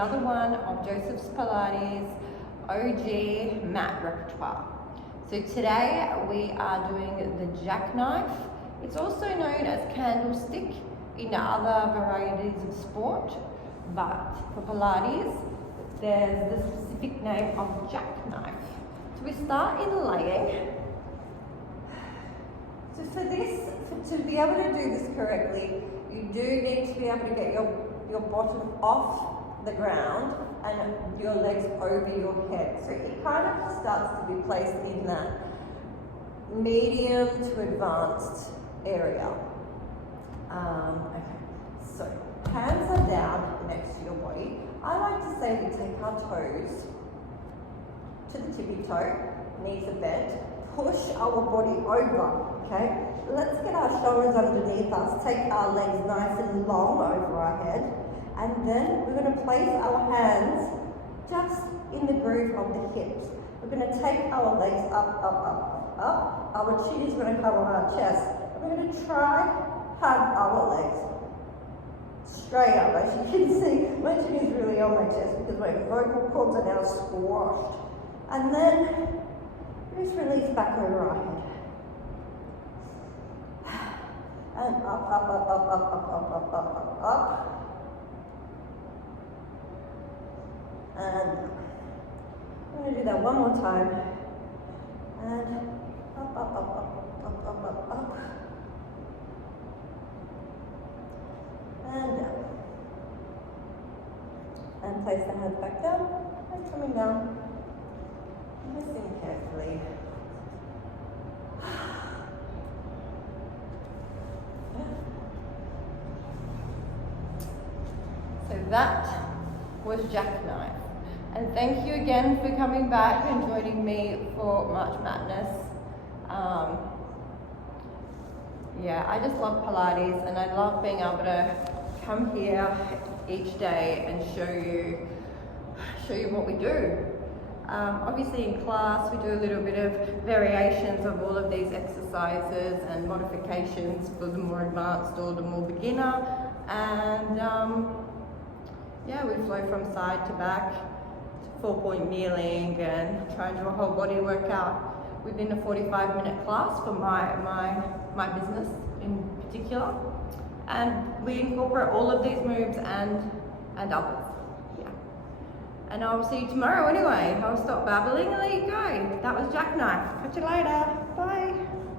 Another one of Joseph's Pilates OG mat repertoire. So today we are doing the jackknife. It's also known as candlestick in other varieties of sport, but for Pilates there's the specific name of jackknife. So we start in laying. So for this, to be able to do this correctly, you do need to be able to get your bottom off the ground and your legs over your head. So it kind of starts to be placed in that medium to advanced area. Okay, so hands are down next to your body. I like to say we take our toes to the tippy toe, knees are bent, push our body over, okay? Let's get our shoulders underneath us, take our legs nice and long over our head, and then we're going to place our hands just in the groove of the hips. We're going to take our legs up, up, up, up. Our chin is going to come on our chest. We're going to try hug our legs straight up. As you can see, my chin is really on my chest because my vocal cords are now squashed. And then just release back over our head. And up, up, up, up, up, up, up, up, up, up, up. And I'm going to do that one more time. And up, up, up, up, up, up, up, up. And down. And place the hands back down and coming down. Listen carefully. So that was jackknife. And thank you again for coming back and joining me for March Madness. Yeah, I just love Pilates and I love being able to come here each day and show you what we do. Obviously in class we do a little bit of variations of all of these exercises and modifications for the more advanced or the more beginner, and yeah, we flow from side to back, 4-point kneeling, and try and do a whole body workout within a 45-minute class for my business in particular. And we incorporate all of these moves and others. Yeah. And I'll see you tomorrow anyway. I'll stop babbling and let you go. That was Jackknife. Catch you later. Bye.